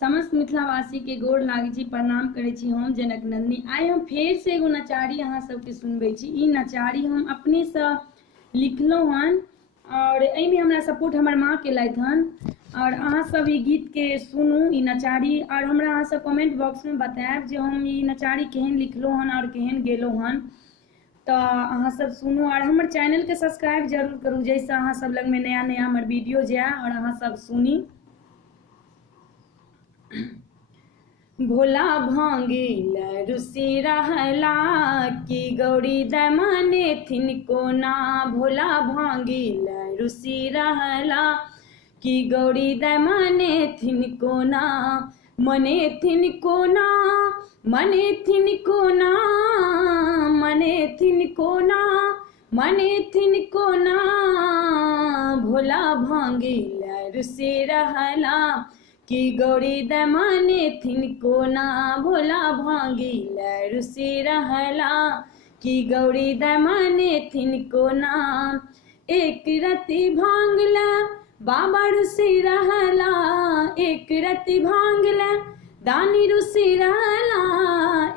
समस्त मिथिलावासी के गोर लागे छी, प्रणाम करे छी। हम जनक नंदिनी आइ हम फेर से एगो नचारी अहाँ सबके सुनबे छी। ई नचारी हम अपने से लिखलहुँ हन और एहिमे हमरा सपोर्ट हमर माँ केलथि हन। और अहाँ सब ई गीत के सुनू, ई नचारी, और हमरा अहाँ सब कमेंट बॉक्स में बताएब जे हम ई नचारी केहन लिखलहुँ हन और केहन गेलहुँ हन। तो अहाँ सब सुनू और हमर चैनल के सब्सक्राइब जरूर करू, जैसे अहाँ सब लग में नया नया हमर वीडियो जाए और अहाँ सब सुनी। भोला भांगिल रुसी रहला की गौरी दमने थिनको ना। भोला भांगिल रुसी रहला की गौरी दमने थिनको ना। मने थिनको ना, मने थिनको ना, मने थिनको ना, मने थिनको ना। भोला भांगिल रुसी रहला की गौरी दमने थिनको ना। भोला भांगिल रुसी रहला की गौरी दमने थिनको ना। एक रति भांगला बाबा रुसी रहला, एक रति भांगला दानी रुसी रहला,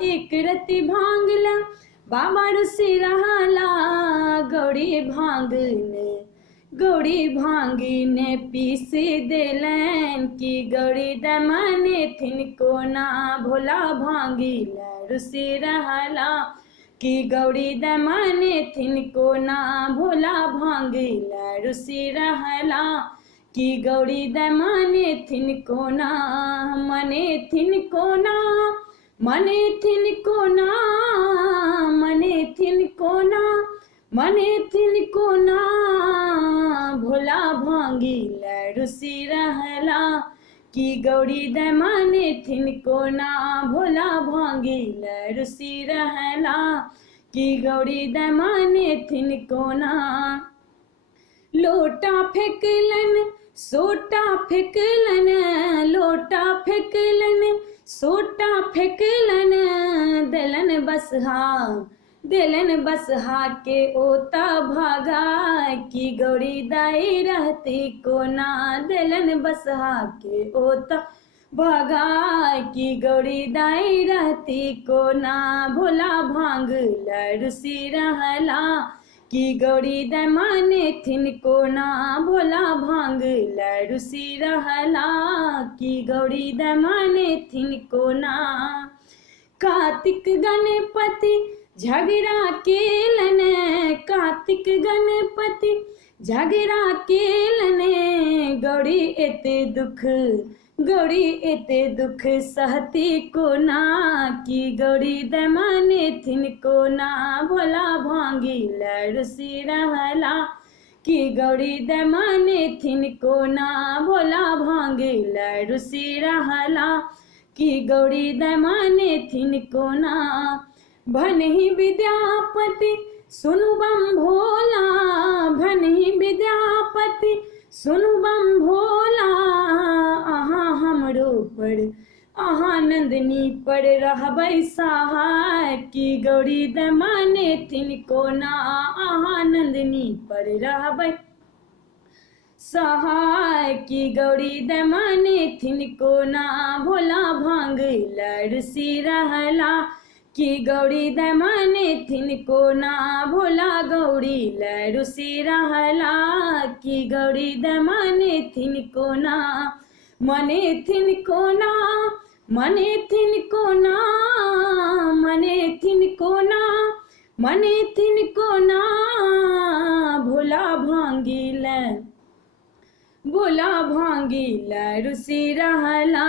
एक रति भांगला बाबा रुसी रहला। गौरी भांगी ने पीस देलन की गौरी दमने थिनको ना। भोला भांगिल रुसी रहला की गौरी दमने थिनको ना। भोला भांगिल रुसी रहला की गौरी दमने थिनको ना। मने थिनको ना, मने थिनको ना, मने थिनको ना, मने थिनको ना। भोला भांगिल रुसी रहला की गौरी दमने थिनको ना। भोला भांगिल रुसी रहला की गौरी दमने थिनको ना। लोटा फेंकलन सोटा फेंकलन, लोटा फेंकलन सोटा फेंकलन। देलन बसहा के ओता भागा की गौरी दाई रहती को ना। देलन बसहा के ओता भागा की गौरी दाई रहती को ना। भोला भांगिल रुसी रहला की गौरी दमने थिनको ना। भोला भांगिल रुसी रहला की गौरी दमने थिनको ना। कार्तिक गणपति झगड़ा केलन, कार्तिक गणपति झगड़ा केलन। गौरी एते दुख सहती को ना की गौरी दमने थिनको ना। भोला भांगिल रुसी रहला की गौरी दमने थिनको ना। भोला भांगिल रुसी रहला की गौरी दमने थिनको ना। भनहि विद्यापति सुनु बम भोला, भनहि विद्यापति सुनु बम भोला। अहाँ हमरो पर, अहाँ नंदनी पर रहबै सहाय की गौरी दमने थिनको ना। अहाँ नंदनी पर रहबै सहाय की गौरी दमने थिनको ना। भोला भांगिल रुसी रहला की गौरी दमने थिनको ना। भोला गौरी रुसी रहला की गौरी दमने थिनको ना। मने थिनको ना, मने थिनको ना, मने थिनको ना, मने थिनको ना। भोला भांगिल रुसी रहला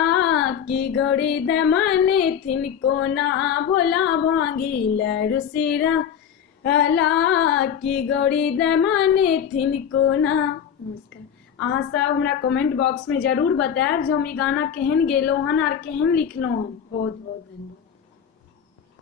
की गौरी दमने थिनको ना। भोला भांगिल रुसी रहला की गौरी दमने थिनको ना। नमस्कार। अहाँ सब हमरा कमेंट बॉक्स में जरूर बताएब जे हम ई गाना केहन गेलहुँ हन और केहन लिखलहुँ हन। बहुत बहुत धन्यवाद।